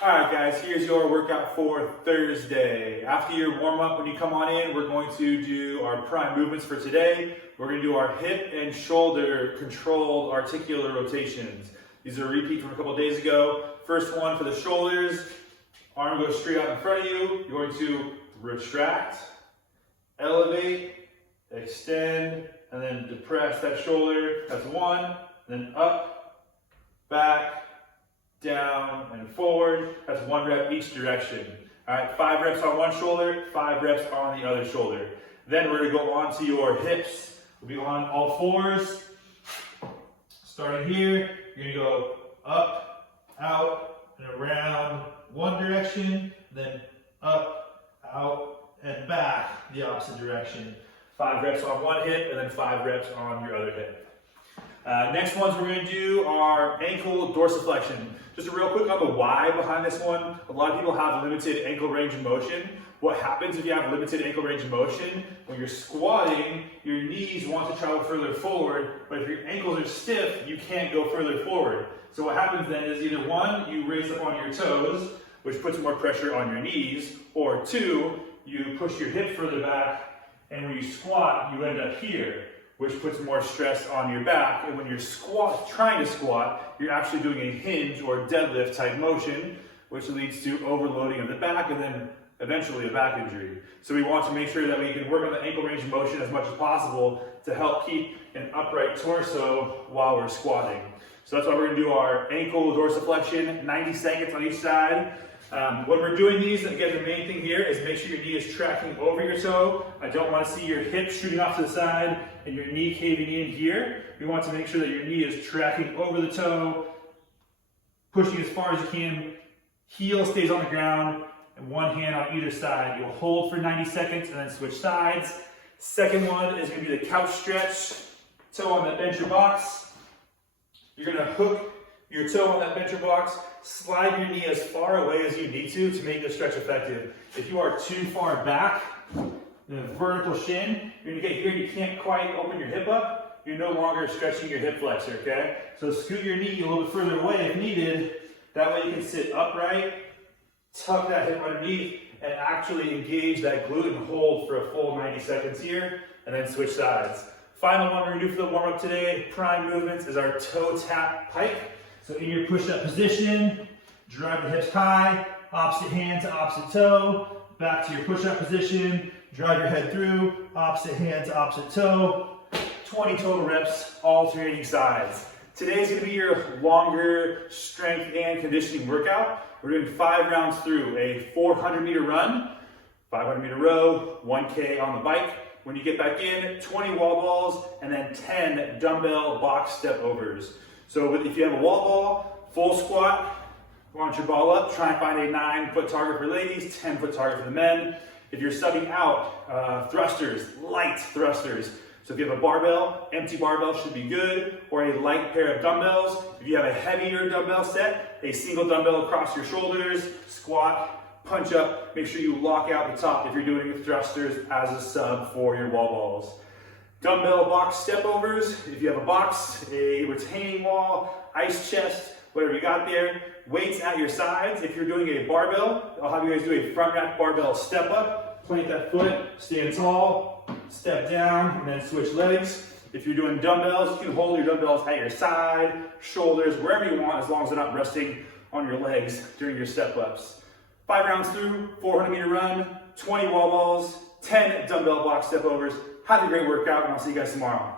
Alright guys, here's your workout for Thursday. After your warm-up, when you come on in, we're going to do our prime movements for today. We're going to do our hip and shoulder controlled articular rotations. These are a repeat from a couple days ago. First one for the shoulders, arm goes straight out in front of you. You're going to retract, elevate, extend, and then depress that shoulder. That's one. And then up, back, down, and forward. That's 1 rep each direction. All right, 5 reps on one shoulder, 5 reps on the other shoulder. Then we're gonna go on to your hips. We'll be on all fours. Starting here, you're gonna go up, out, and around one direction, then up, out, and back the opposite direction. 5 reps on one hip, and then 5 reps on your other hip. Next ones we're going to do are ankle dorsiflexion. Just a real quick on the why behind this one. A lot of people have limited ankle range of motion. What happens if you have limited ankle range of motion? When you're squatting, your knees want to travel further forward, but if your ankles are stiff, you can't go further forward. So what happens then is either one, you raise up on your toes, which puts more pressure on your knees, or two, you push your hip further back, and when you squat, you end up here, which puts more stress on your back. And when you're trying to squat, you're actually doing a hinge or deadlift type motion, which leads to overloading of the back and then eventually a back injury. So we want to make sure that we can work on the ankle range of motion as much as possible to help keep an upright torso while we're squatting. So that's why we're gonna do our ankle dorsiflexion, 90 seconds on each side. When we're doing these, again, the main thing here is make sure your knee is tracking over your toe. I don't want to see your hip shooting off to the side and your knee caving in here. We want to make sure that your knee is tracking over the toe, pushing as far as you can. Heel stays on the ground and one hand on either side. You'll hold for 90 seconds and then switch sides. Second one is going to be the couch stretch. Toe on that bencher box. You're going to hook your toe on that bencher box, slide your knee as far away as you need to make the stretch effective. If you are too far back, in a vertical shin, you're gonna get here, you can't quite open your hip up, you're no longer stretching your hip flexor, okay? So scoot your knee a little bit further away if needed. That way you can sit upright, tuck that hip underneath, and actually engage that glute and hold for a full 90 seconds here, and then switch sides. Final one we're gonna do for the warm-up today, prime movements, is our toe tap pike. So in your push-up position, drive the hips high, opposite hand to opposite toe, back to your push-up position, drive your head through, opposite hand to opposite toe, 20 total reps, alternating sides. Today's gonna be your longer strength and conditioning workout. We're doing 5 rounds through, a 400-meter run, 500-meter row, 1K on the bike. When you get back in, 20 wall balls, and then 10 dumbbell box step-overs. So if you have a wall ball, full squat, launch your ball up, try and find a 9-foot target for ladies, 10-foot target for the men. If you're subbing out, thrusters, light thrusters. So if you have a barbell, empty barbell should be good, or a light pair of dumbbells. If you have a heavier dumbbell set, a single dumbbell across your shoulders, squat, punch up, make sure you lock out the top if you're doing thrusters as a sub for your wall balls. Dumbbell box step-overs, if you have a box, a retaining wall, ice chest, whatever you got there. Weights at your sides. If you're doing a barbell, I'll have you guys do a front rack barbell step up, plant that foot, stand tall, step down, and then switch legs. If you're doing dumbbells, you can hold your dumbbells at your side, shoulders, wherever you want, as long as they're not resting on your legs during your step-ups. 5 rounds through, 400-meter run, 20 wall balls, 10 dumbbell box step-overs. Have a great workout, and I'll see you guys tomorrow.